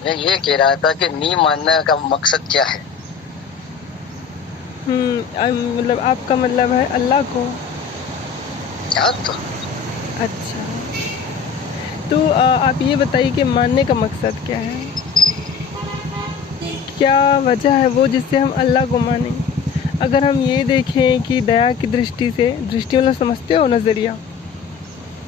मैं ये कह रहा था कि नी मानने का मकसद क्या है? मतलब आपका मतलब है अल्लाह को। हाँ तो अच्छा, तो आप ये बताइए कि मानने का मकसद क्या है? क्या वजह है वो जिससे हम अल्लाह को मानें? अगर हम ये देखें कि दया की दृष्टि से, दृष्टि मतलब समझते हो नज़रिया,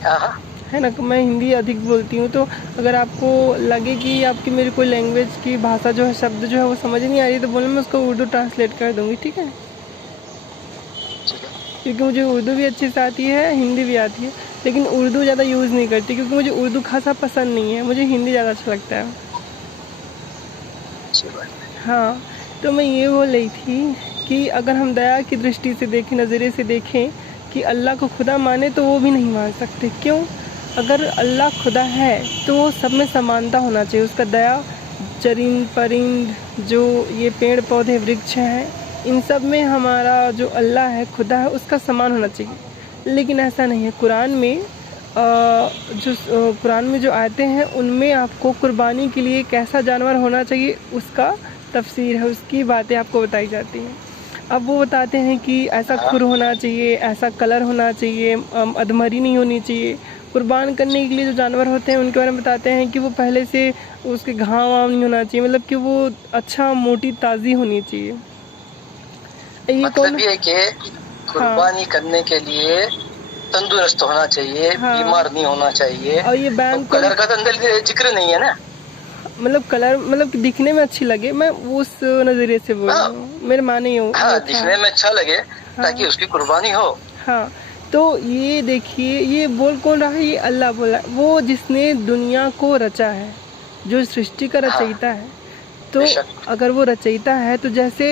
हाँ हाँ है ना? मैं हिंदी अधिक बोलती हूँ, तो अगर आपको लगे कि आपकी मेरी कोई लैंग्वेज की भाषा जो है, शब्द जो है वो समझ नहीं आ रही, तो बोले मैं उसको उर्दू ट्रांसलेट कर दूँगी, ठीक है? ठीक है। क्योंकि मुझे उर्दू भी अच्छे से आती है, हिंदी भी आती है, लेकिन उर्दू ज़्यादा यूज़ नहीं करती क्योंकि मुझे उर्दू खासा पसंद नहीं है, मुझे हिंदी ज़्यादा अच्छा लगता है। अच्छी बात है। हाँ, तो मैं ये बोल रही थी कि अगर हम दया की दृष्टि से देखें, नज़रिए से देखें कि अल्लाह को खुदा माने, तो वो भी नहीं मान सकते। क्यों? अगर अल्लाह खुदा है तो वो सब में समानता होना चाहिए, उसका दया चरिंद परिंद, जो ये पेड़ पौधे वृक्ष हैं, इन सब में हमारा जो अल्लाह है, खुदा है, उसका समान होना चाहिए। लेकिन ऐसा नहीं है। कुरान में जो आयतें हैं उनमें आपको कुर्बानी के लिए कैसा जानवर होना चाहिए उसका तफसीर है, उसकी बातें आपको बताई जाती हैं। अब वो बताते हैं कि ऐसा हाँ खुर होना चाहिए, ऐसा कलर होना चाहिए, अधमरी नहीं होनी चाहिए। कुर्बान करने के लिए जो जानवर होते हैं उनके बारे में बताते हैं कि वो पहले से उसके घाव वाव नहीं होना चाहिए, मतलब कि वो अच्छा मोटी ताज़ी होनी चाहिए। ये मतलब कौन? ये है कि हाँ कुर्बानी करने के लिए तंदुरुस्त होना चाहिए, हाँ। बीमार नहीं होना चाहिए। और ये तो बैन कौन? कलर का तो अंदर जिक्र नहीं है ना। मतलब कलर, मतलब कि दिखने में अच्छी लगे, मैं उस नज़रिए से बोल रही हाँ हूँ, मेरे माने वो हाँ, था। दिखने में अच्छा लगे ताकि हाँ उसकी कुर्बानी हो। हाँ। तो ये देखिए, ये बोल कौन रहा है? ये अल्लाह बोला, वो जिसने दुनिया को रचा है, जो सृष्टि का हाँ रचयिता है। तो बेशक। अगर वो रचयिता है तो जैसे,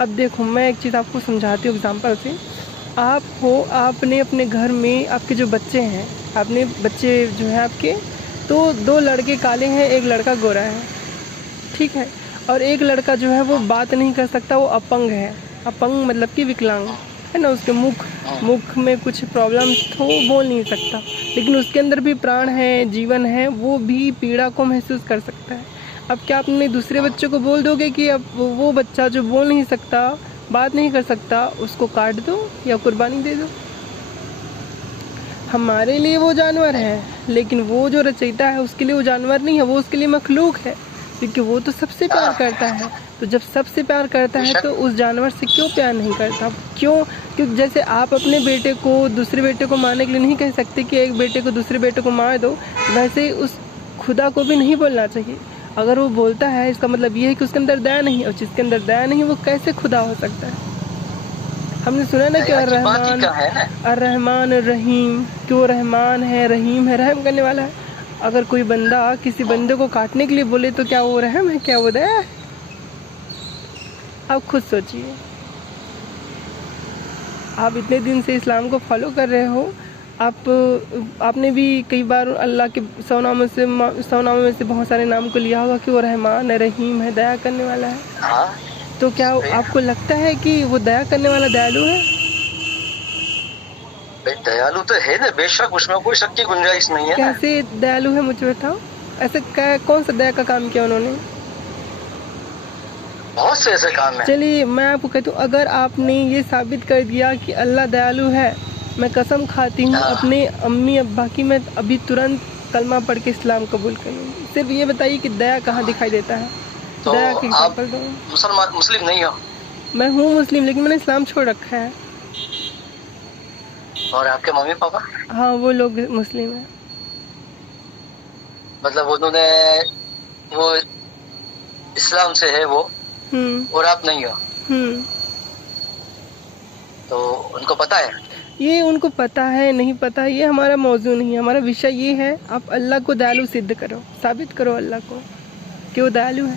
अब देखो मैं एक चीज़ आपको समझाती हूँ एग्जांपल से। आप हो, आपने अपने घर में आपके जो बच्चे हैं, आपने बच्चे जो हैं आपके, तो दो लड़के काले हैं, एक लड़का गोरा है, ठीक है? और एक लड़का जो है वो बात नहीं कर सकता, वो अपंग है। अपंग मतलब कि विकलांग, है ना? उसके मुख में कुछ प्रॉब्लम तो वो बोल नहीं सकता, लेकिन उसके अंदर भी प्राण है, जीवन है, वो भी पीड़ा को महसूस कर सकता है। अब क्या अपने दूसरे बच्चों को बोल दोगे कि अब वो बच्चा जो बोल नहीं सकता, बात नहीं कर सकता, उसको काट दो या कुर्बानी दे दो? हमारे लिए वो जानवर है, लेकिन वो जो रचयिता है उसके लिए वो जानवर नहीं है, वो उसके लिए मखलूक है, क्योंकि वो तो सबसे प्यार हाँ करता है। तो जब सबसे प्यार करता है बेशक। तो उस जानवर से क्यों प्यार नहीं करता? क्यों? क्योंकि जैसे आप अपने बेटे को दूसरे बेटे को मारने के लिए नहीं कह सकते कि एक बेटे को दूसरे बेटे को मार दो, वैसे ही उस खुदा को भी नहीं बोलना चाहिए। अगर वो बोलता है इसका मतलब ये है कि उसके अंदर दया नहीं है, और जिसके अंदर दया नहीं है वो कैसे खुदा हो सकता है? हमने सुना ना कि दया की बात ही कहाँ है ना। अर्रहमान रहीम, कि वो रहमान है, रहीम है, रहम करने वाला है। अगर कोई बंदा किसी बंदे को काटने के लिए बोले तो क्या वो रहम है? क्या वो दया है? आप खुद सोचिए। आप इतने दिन से इस्लाम को फॉलो कर रहे हो, आपने भी कई बार अल्लाह के 100 नामों में से बहुत सारे नाम को लिया होगा कि वो रहमान है, रहीम है, दया करने वाला है। हाँ तो क्या सही है। आपको लगता है कि वो दया करने वाला दयालु है? भाई दयालु तो है ना, बेशक, उसमें कोई शक की गुंजाइश नहीं है ना। कैसे दयालु है, मुझे बताओ। ऐसे क्या, कौन सा दया का काम किया उन्होंने? बहुत से ऐसे काम है। चलिए मैं आपको कहती हूँ, अगर आपने ये साबित कर दिया कि अल्लाह दयालु है, मैं कसम खाती हूँ हाँ अपने अम्मी अब्बा की, मैं अभी तुरंत कलमा पढ़ के इस्लाम कबूल कर लूँगी। सिर्फ ये बताइए कि दया कहाँ दिखाई देता है? तो दया के आप एग्जाम्पल दो। मुसलमान नहीं हो? मैं हूँ मुस्लिम, लेकिन मैंने इस्लाम छोड़ रखा है। और आपके मम्मी पापा? हाँ, वो लोग मुस्लिम हैं। मतलब उन्होंने, वो इस्लाम से है वो, हम्म। और आप नहीं हो, हम्म। तो उनको पता है? ये उनको पता है नहीं पता है, ये हमारा मौजू नहीं है। हमारा विषय ये है, आप अल्लाह को दयालु सिद्ध करो, साबित करो अल्लाह को कि वो दयालु है।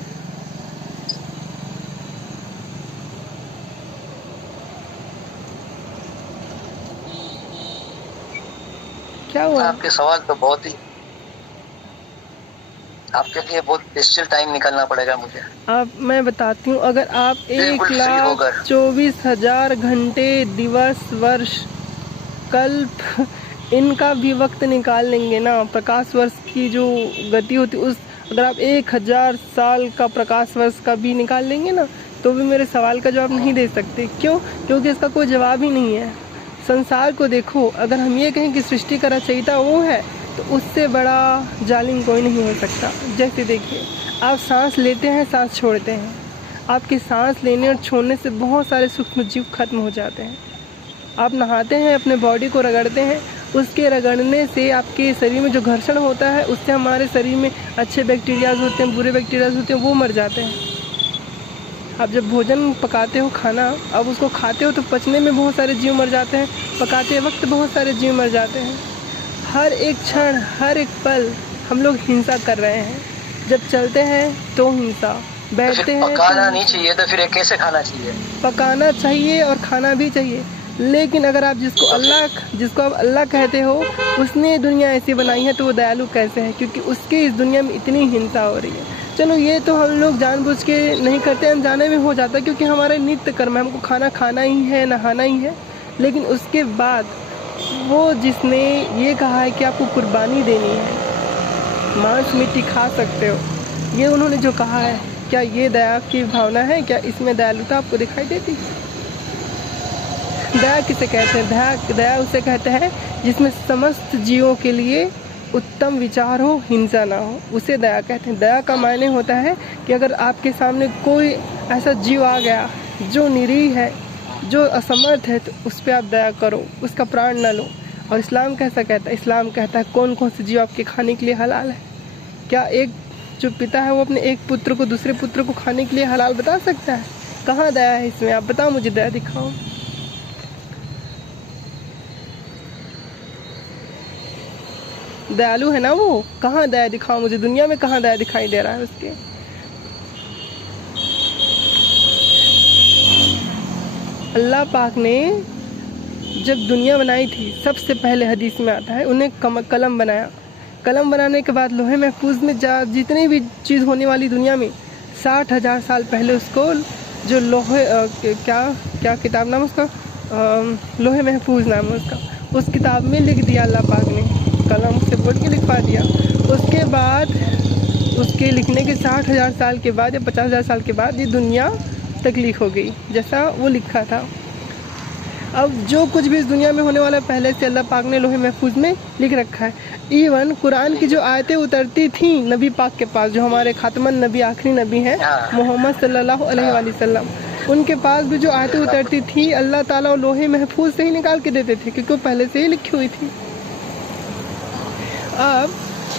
क्या हुआ? आपके सवाल तो बहुत ही, आपके लिए बहुत स्पेशल टाइम निकालना पड़ेगा मुझे। आप, मैं बताती हूँ, अगर आप एक बिल्कुल फ्री लाख होकर। चौबीस हजार घंटे, दिवस, वर्ष, कल्प, इनका भी वक्त निकाल लेंगे ना, प्रकाश वर्ष की जो गति होती उस अगर आप 1000 साल का प्रकाश वर्ष का भी निकाल लेंगे ना, तो भी मेरे सवाल का जवाब नहीं दे सकते। क्यों? क्योंकि इसका कोई जवाब ही नहीं है। संसार को देखो, अगर हम ये कहें कि सृष्टि का रचयिता वो है, तो उससे बड़ा जालिम कोई नहीं हो सकता। जैसे देखिए, आप सांस लेते हैं, सांस छोड़ते हैं, आपके सांस लेने और छोड़ने से बहुत सारे सूक्ष्म जीव खत्म हो जाते हैं। आप नहाते हैं, अपने बॉडी को रगड़ते हैं, उसके रगड़ने से आपके शरीर में जो घर्षण होता है, उससे हमारे शरीर में अच्छे बैक्टीरियाज होते हैं, बुरे बैक्टीरियाज होते हैं, वो मर जाते हैं। आप जब भोजन पकाते हो, खाना, अब उसको खाते हो तो पचने में बहुत सारे जीव मर जाते हैं, पकाते वक्त बहुत सारे जीव मर जाते हैं। हर एक क्षण, हर एक पल हम लोग हिंसा कर रहे हैं। जब चलते हैं तो हिंसा, बैठते हैं पकाना नहीं चाहिए, तो फिर ये कैसे खाना चाहिए? पकाना चाहिए और खाना भी चाहिए, लेकिन अगर आप जिसको आप अल्लाह कहते हो, उसने दुनिया ऐसी बनाई है, तो वो दयालु कैसे है? क्योंकि उसके इस दुनिया में इतनी हिंसा हो रही है। चलो ये तो हम लोग जानबूझ के नहीं करते, अनजाने में हो जाता है, क्योंकि हमारा नित्य कर्म है, हमको खाना खाना ही है, नहाना ही है। लेकिन उसके बाद वो जिसने ये कहा है कि आपको कुर्बानी देनी है, मांस मिट्टी खा सकते हो, ये उन्होंने जो कहा है, क्या ये दया की भावना है? क्या इसमें दयालुता आपको दिखाई देती? दया किसे कहते हैं? दया उसे कहते हैं जिसमें समस्त जीवों के लिए उत्तम विचार हो, हिंसा ना हो, उसे दया कहते हैं। दया का मायने होता है कि अगर आपके सामने कोई ऐसा जीव आ गया जो निरीह है, जो असमर्थ है, तो उस पर आप दया करो, उसका प्राण न लो। और इस्लाम कैसा कहता है? इस्लाम कहता है कौन कौन से जीव आपके खाने के लिए हलाल है। क्या एक जो पिता है वो अपने एक पुत्र को दूसरे पुत्र को खाने के लिए हलाल बता सकता है? कहाँ दया है इसमें? आप बताओ, मुझे दया दिखाओ। दयालु है ना वो? कहाँ दया दिखाओ मुझे, दुनिया में कहाँ दया दिखाई दे रहा है उसके? अल्लाह पाक ने जब दुनिया बनाई थी, सबसे पहले हदीस में आता है, उन्हें कलम बनाया। कलम बनाने के बाद लोहे महफूज में जितनी भी चीज़ होने वाली दुनिया में, 60,000 साल पहले उसको जो लोहे क्या किताब नाम उसका, लोहे महफूज नाम है उसका, उस किताब में लिख दिया अल्लाह पाक ने, कलम से बोल के लिखवा दिया। उसके बाद उसके लिखने के 60,000 साल के बाद या 50,000 साल के बाद ये दुनिया तख्लीक हो गई, जैसा वो लिखा था। अब जो कुछ भी इस दुनिया में होने वाला पहले से अल्लाह पाक ने लोहे महफूज में लिख रखा है। इवन कुरान की जो आयतें उतरती थी नबी पाक के पास, जो हमारे खातमन नबी, आखिरी नबी हैं मोहम्मद सल्लल्लाहु अलैहि वसल्लम, उनके पास भी जो आयतें उतरती थी, अल्लाह ताला लोहे महफूज से ही निकाल के देते थे, क्योंकि वो पहले से ही लिखी हुई थी। अब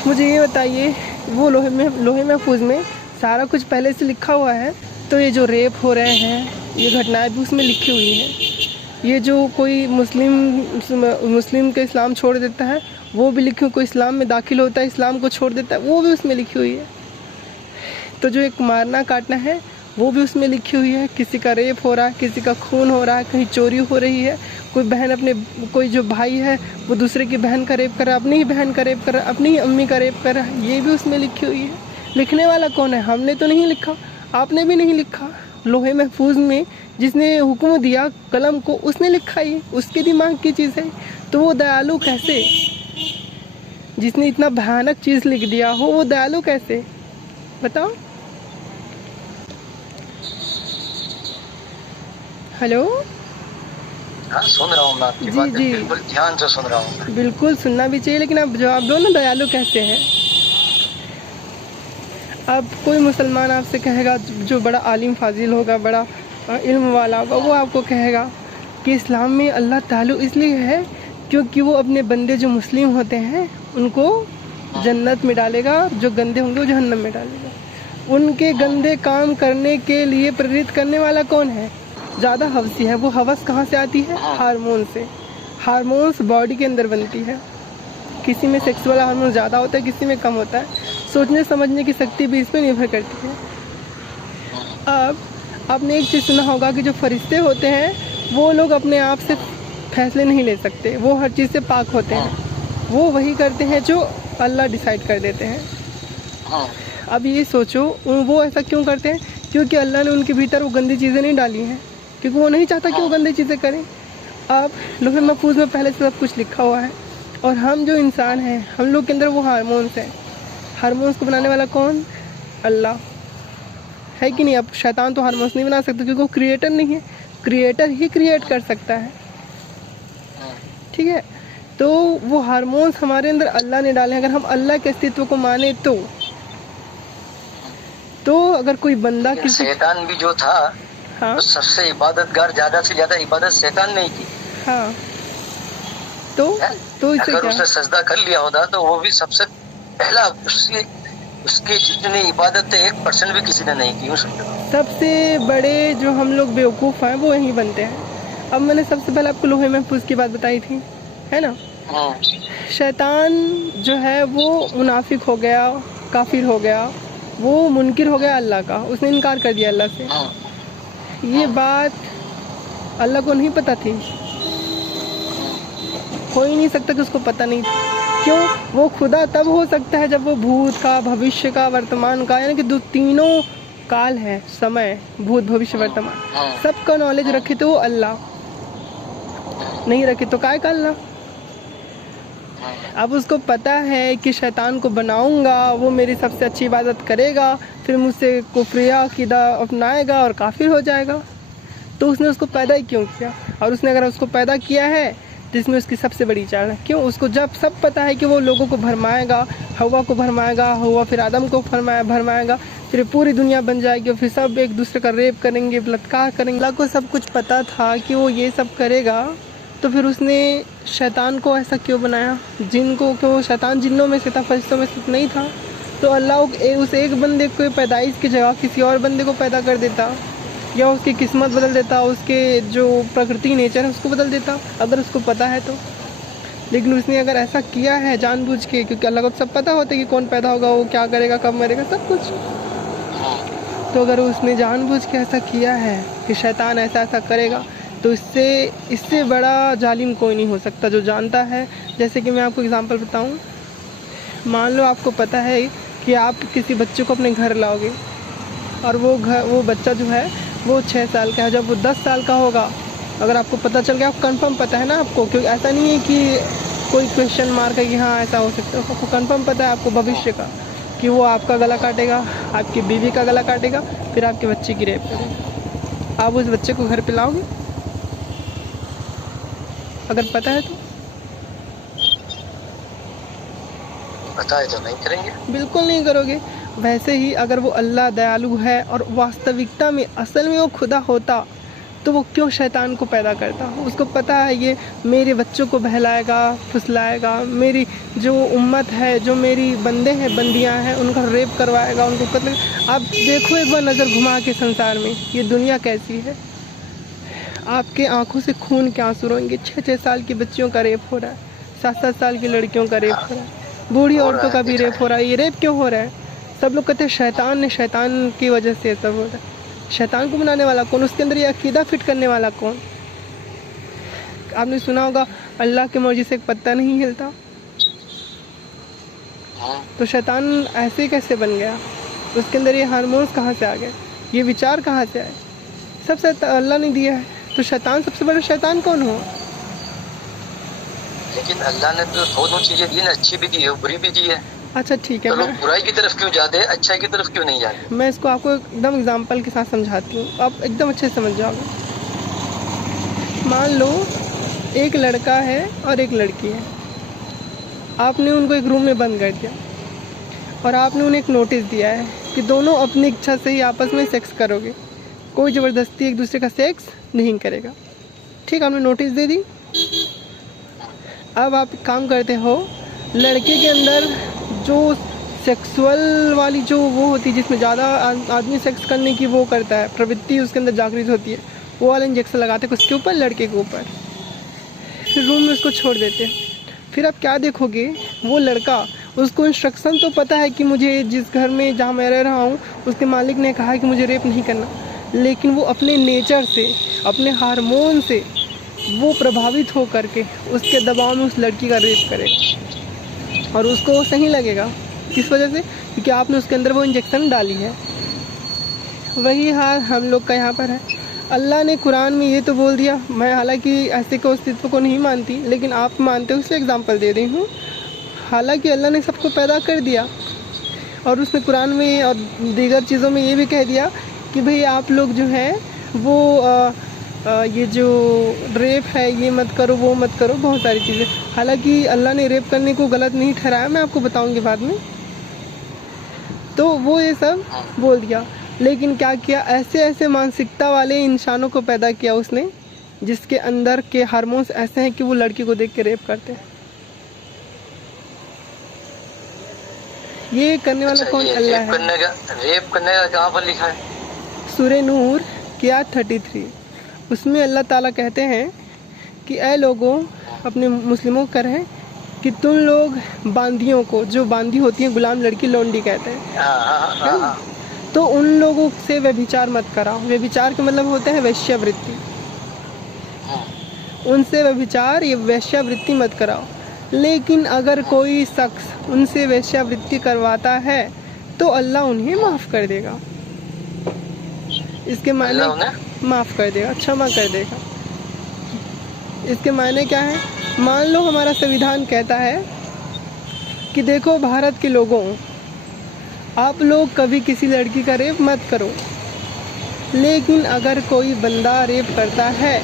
मुझे ये बताइए, वो लोहे महफूज में सारा कुछ पहले से लिखा हुआ है, तो ये जो रेप हो रहे हैं, ये घटनाएं भी उसमें लिखी हुई हैं। ये जो कोई मुस्लिम के इस्लाम छोड़ देता है, वो भी लिखी हुई, कोई इस्लाम में दाखिल होता है, इस्लाम को छोड़ देता है, वो भी उसमें लिखी हुई है। तो जो एक मारना काटना है, वो भी उसमें लिखी हुई है। किसी का रेप हो रहा है, किसी का खून हो रहा है, कहीं चोरी हो रही है, कोई जो भाई है वो दूसरे की बहन का रेप कर रहा है, अपनी ही बहन का रेप कर रहा है, अपनी ही अम्मी का रेप कर रहा है, ये भी उसमें लिखी हुई है। लिखने वाला कौन है? हमने तो नहीं लिखा, आपने भी नहीं लिखा। लोहे महफूज में जिसने हुक्म दिया कलम को, उसने लिखा ही, उसके दिमाग की चीज़ है। तो वो दयालु कैसे? जिसने इतना भयानक चीज़ लिख दिया हो, वो दयालु कैसे? बताओ। हेलो, हाँ, सुन रहा हूँ मैं आपकी बातें, बिल्कुल ध्यान से सुन रहा हूँ। बिल्कुल सुनना भी चाहिए, लेकिन आप जवाब दो ना, दयालु कैसे हैं? अब कोई मुसलमान आपसे कहेगा, जो बड़ा आलिम फाजिल होगा, बड़ा इल्म वाला होगा, वो आपको कहेगा कि इस्लाम में अल्लाह ताला इसलिए है क्योंकि वो अपने बंदे जो मुस्लिम होते हैं उनको जन्नत में डालेगा, जो गंदे होंगे वो जहन्नम में डालेगा। उनके गंदे काम करने के लिए प्रेरित करने वाला कौन है? ज़्यादा हवसी है। वो हवस कहाँ से आती है? हार्मोन से। हार्मोन्स बॉडी के अंदर बनती है, किसी में सेक्सुअल हार्मोन ज़्यादा होता है, किसी में कम होता है। सोचने समझने की शक्ति भी इस पर निर्भर करती है। अब आपने एक चीज़ सुना होगा कि जो फरिश्ते होते हैं वो लोग अपने आप से फैसले नहीं ले सकते, वो हर चीज़ से पाक होते हैं, वो वही करते हैं जो अल्लाह डिसाइड कर देते हैं। अब ये सोचो, वो ऐसा क्यों करते हैं? क्योंकि अल्लाह ने उनके भीतर वो गंदी चीज़ें नहीं डाली हैं, क्योंकि वो नहीं चाहता कि वो गंदी चीज़ें करें। अब लोहे महफूज में पहले से सब कुछ लिखा हुआ है, और हम जो इंसान हैं, हम लोग के अंदर वो हार्मोन्स हैं। हार्मोन्स को बनाने वाला कौन? अल्लाह है कि नहीं? अब शैतान तो हार्मोन्स नहीं बना सकता क्योंकि वो क्रिएटर नहीं है, क्रिएटर ही क्रिएट कर सकता है, ठीक है। तो वो हार्मोन्स हमारे अंदर अल्लाह ने डाले। अगर हम अल्लाह के अस्तित्व को माने तो अगर कोई बंदा किसी शैतान भी जो था, हाँ, तो सबसे इबादतगार ज्यादा से ज्यादा इबादत शैतान नहीं की। हाँ, तो इससे अगर क्या? उसने सजदा कर लिया होता तो वो भी सबसे पहला, उसके जितनी इबादत 1% भी किसी ने नहीं की। सबसे बड़े जो हम लोग बेवकूफ़ हैं वो यहीं बनते हैं। अब मैंने सबसे पहले आपको लोहे महफूज की बात बताई थी, है ना? शैतान जो है वो मुनाफिक हो गया, काफिर हो गया, वो मुनकिर हो गया अल्लाह का, उसने इनकार कर दिया अल्लाह से। ये बात अल्लाह को नहीं पता थी, हो ही नहीं सकता कि उसको पता नहीं था। क्यों? वो खुदा तब हो सकता है जब वो भूत का, भविष्य का, वर्तमान का, यानी कि तीनों काल है, समय, भूत, भविष्य, वर्तमान, सबका नॉलेज रखे तो वो अल्लाह, नहीं रखे तो काय का अल्लाह। अब उसको पता है कि शैतान को बनाऊंगा, वो मेरी सबसे अच्छी इबादत करेगा, फिर मुझसे कुफ्रिया अकीदा अपनाएगा और काफिर हो जाएगा। तो उसने उसको पैदा ही क्यों किया? और उसने अगर उसको पैदा किया है तो इसमें उसकी सबसे बड़ी चाल है। क्यों? उसको जब सब पता है कि वो लोगों को भरमाएगा, हवा को भरमाएगा, हवा फिर आदम को भरमाएगा, फिर पूरी दुनिया बन जाएगी, फिर सब एक दूसरे का रेप करेंगे, बलात्कार करेंगे। अल्लाह को सब कुछ पता था कि वो ये सब करेगा, तो फिर उसने शैतान को ऐसा क्यों बनाया? जिन को, क्यों? शैतान जिन्नों में से था, फरिश्तों में से नहीं था। तो अल्लाह उस एक बंदे को पैदाइश की जगह किसी और बंदे को पैदा कर देता, या उसकी किस्मत बदल देता, उसके जो प्रकृति नेचर है उसको बदल देता, अगर उसको पता है तो। लेकिन उसने अगर ऐसा किया है जानबूझ के, क्योंकि अल्लाह को सब पता होता है कि कौन पैदा होगा, वो क्या करेगा, कब मरेगा, सब कुछ। तो अगर उसने जानबूझ के ऐसा किया है कि शैतान ऐसा करेगा, तो इससे बड़ा जालिम कोई नहीं हो सकता जो जानता है। जैसे कि मैं आपको एग्जांपल बताऊं, मान लो आपको पता है कि आप किसी बच्चे को अपने घर लाओगे और वो बच्चा जो है वो 6 साल का है, जब वो 10 साल का होगा, अगर आपको पता चल गया, आपको कंफर्म पता है ना आपको, क्योंकि ऐसा नहीं है कि कोई क्वेश्चन मार्क है कि हाँ ऐसा हो सकता है, आपको कंफर्म पता है आपको भविष्य का कि वो आपका गला काटेगा, आपकी बीवी का गला काटेगा, फिर आपके बच्चे की रेप करेगा। आप उस बच्चे को घर पे लाओगे अगर पता है तो? पता है तो नहीं करेंगे, बिल्कुल नहीं करोगे। वैसे ही अगर वो अल्लाह दयालु है और वास्तविकता में असल में वो खुदा होता तो वो क्यों शैतान को पैदा करता? उसको पता है ये मेरे बच्चों को बहलाएगा, फुसलाएगा, मेरी जो उम्मत है, जो मेरी बंदे हैं, बंदियां हैं, उनका रेप करवाएगा, उनको कत्ल। आप देखो एक बार नज़र घुमा के संसार में, ये दुनिया कैसी है। आपके आंखों से खून के आंसू रोएंगे। 6-6 साल की बच्चियों का रेप हो रहा है, 7-7 साल की लड़कियों का रेप हो रहा है, बूढ़ी औरतों का भी रेप हो रहा है। ये रेप क्यों हो रहा है? सब लोग कहते हैं शैतान की वजह से सब हो रहा है। शैतान को बनाने वाला कौन? उसके अंदर ये अकीदा फिट करने वाला कौन? आपने सुना होगा अल्लाह की मर्जी से एक पत्ता नहीं हिलता, तो शैतान ऐसे कैसे बन गया? उसके अंदर ये हार्मोन्स कहाँ से आ गए? ये विचार कहाँ से आए? सब अल्लाह ने दिया है। तो शैतान, सबसे बड़ा शैतान कौन हो? लेकिन अल्लाह ने तो दोनों चीजें दी ना, अच्छी भी दी है, बुरी भी दी है। अच्छा ठीक है, तो लोग बुराई की तरफ क्यों जाते हैं, अच्छाई की तरफ क्यों नहीं जाते? मैं इसको आपको एकदम एग्जांपल के साथ समझाती हूँ, आप एकदम अच्छे से समझ जाओगे। मान लो एक लड़का है और एक लड़की है, आपने उनको एक रूम में बंद कर दिया और आपने उन्हें एक नोटिस दिया है कि दोनों अपनी इच्छा से ही आपस में सेक्स करोगे, कोई ज़बरदस्ती एक दूसरे का सेक्स नहीं करेगा। ठीक, आपने नोटिस दे दी। अब आप काम करते हो, लड़के के अंदर जो सेक्सुअल वाली जो वो होती है, जिसमें ज़्यादा आदमी सेक्स करने की वो करता है, प्रवृत्ति उसके अंदर जागृत होती है, वो वाला इंजेक्शन लगाते हैं उसके ऊपर, लड़के के ऊपर, फिर रूम में उसको छोड़ देते हैं। फिर आप क्या देखोगे, वो लड़का, उसको इंस्ट्रक्शन तो पता है कि मुझे जिस घर में जहाँ मैं रह रहा हूँ उसके मालिक ने कहा है कि मुझे रेप नहीं करना, लेकिन वो अपने नेचर से, अपने हार्मोन से वो प्रभावित हो करके उसके दबाव में उस लड़की का रेप करेगा और उसको सही लगेगा। किस वजह से? क्योंकि आपने उसके अंदर वो इंजेक्शन डाली है। वही हाल हम लोग का यहाँ पर है। अल्लाह ने कुरान में ये तो बोल दिया, मैं हालांकि ऐसे के अस्तित्व को नहीं मानती, लेकिन आप मानते हो इसलिए एग्जांपल दे रही हूँ। हालांकि अल्लाह ने सबको पैदा कर दिया, और उसने कुरान में और दीगर चीज़ों में ये भी कह दिया कि भाई आप लोग जो है वो ये जो रेप है ये मत करो, वो मत करो, बहुत सारी चीज़ें। हालांकि अल्लाह ने रेप करने को गलत नहीं ठहराया, मैं आपको बताऊंगी बाद में। तो वो ये सब बोल दिया, लेकिन क्या किया, ऐसे ऐसे मानसिकता वाले इंसानों को पैदा किया उसने जिसके अंदर के हार्मोन्स ऐसे हैं कि वो लड़की को देख के रेप करते हैं। ये करने वाला कौन? अल्लाह है। रेप करने का कहाँ पर लिखा है? सूरह नूर की आयत 33, उसमें अल्लाह ताला कहते हैं कि ऐ लोगों, अपने मुस्लिमों को करें कि तुम लोग बांदियों को, जो बांदी होती हैं गुलाम लड़की, लोंडी कहते हैं, तो उन लोगों से व्यभिचार मत कराओ। व्यभिचार का मतलब होता है वैश्यावृत्ति। उनसे व्यभिचार, ये वैश्यावृत्ति मत कराओ। लेकिन अगर कोई शख्स उनसे वैश्यावृत्ति करवाता है तो अल्लाह उन्हें माफ़ कर देगा। इसके मायने माफ़ कर देगा, क्षमा कर देगा। इसके मायने क्या है? मान लो हमारा संविधान कहता है कि देखो भारत के लोगों, आप लोग कभी किसी लड़की का रेप मत करो, लेकिन अगर कोई बंदा रेप करता है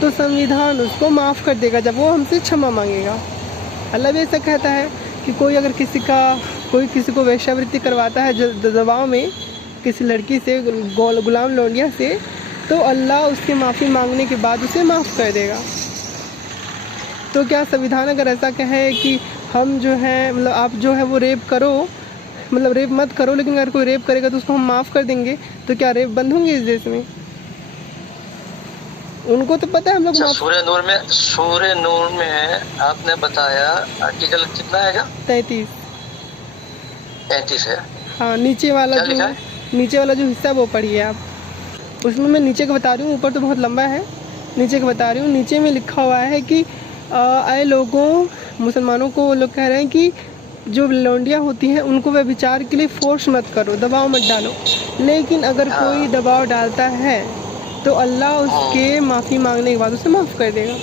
तो संविधान उसको माफ़ कर देगा जब वो हमसे क्षमा मांगेगा। अल्लाह भी ऐसा कहता है कि कोई अगर किसी को वेश्यावृत्ति करवाता है दबाव में किसी लड़की से, गुलाम लोंडिया से, तो अल्लाह उसकी माफ़ी मांगने के बाद उसे माफ़ कर देगा। तो क्या संविधान अगर ऐसा कहे कि हम जो है, मतलब आप जो है वो रेप करो, मतलब रेप मत करो, लेकिन अगर कोई रेप करेगा तो उसको हम माफ़ कर देंगे, तो क्या रेप बंद होंगे इस देश में? उनको तो पता है हम लोग। सूरह नूर में है, आपने बताया आर्टिकल कितना है? 33 है। हाँ, नीचे वाला जो हिस्सा है वो पढ़िए आप। उसमें मैं नीचे का बता रही हूँ, ऊपर तो बहुत लंबा है, नीचे का बता रही हूँ। नीचे में लिखा हुआ है कि आए लोगों, मुसलमानों को वो लोग कह रहे हैं कि जो लौंडियाँ होती हैं उनको व्यभिचार के लिए फोर्स मत करो, दबाव मत डालो, लेकिन अगर कोई दबाव डालता है तो अल्लाह उसके माफ़ी मांगने के बाद उसे माफ़ कर देगा।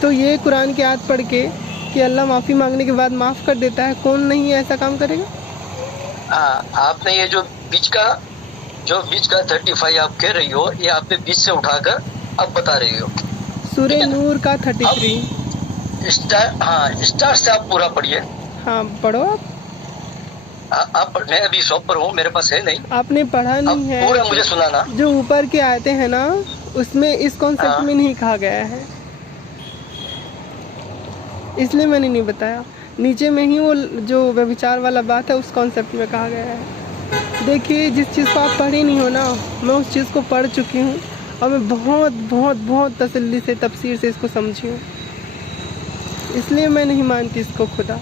तो ये कुरान की आयत पढ़ के कि अल्लाह माफ़ी मांगने के बाद माफ़ कर देता है, कौन नहीं ऐसा काम करेगा? आपने ये जो बीच का 35 आप कह रही हो, ये आपने बीच से उठाकर अब बता रही हो। सूरह नूर का 33 स्टार्ट से आप पूरा पढ़िए। हाँ, पढ़ो आप। मैं अभी शॉप पर हूँ, मेरे पास है नहीं। आपने पढ़ा नहीं है? पूरा मुझे सुनाना। जो ऊपर के आयतें हैं ना, उसमें इस कॉन्सेप्ट में नहीं कहा गया है, इसलिए मैंने नहीं बताया। नीचे में ही वो जो व्यभिचार वाला बात है उस कॉन्सेप्ट में कहा गया है। देखिए, जिस चीज़ को आप पढ़ी नहीं हो ना, मैं उस चीज़ को पढ़ चुकी हूँ और मैं बहुत बहुत बहुत तसल्ली से, तफसीर से इसको समझी हूँ, इसलिए मैं नहीं मानती इसको खुदा।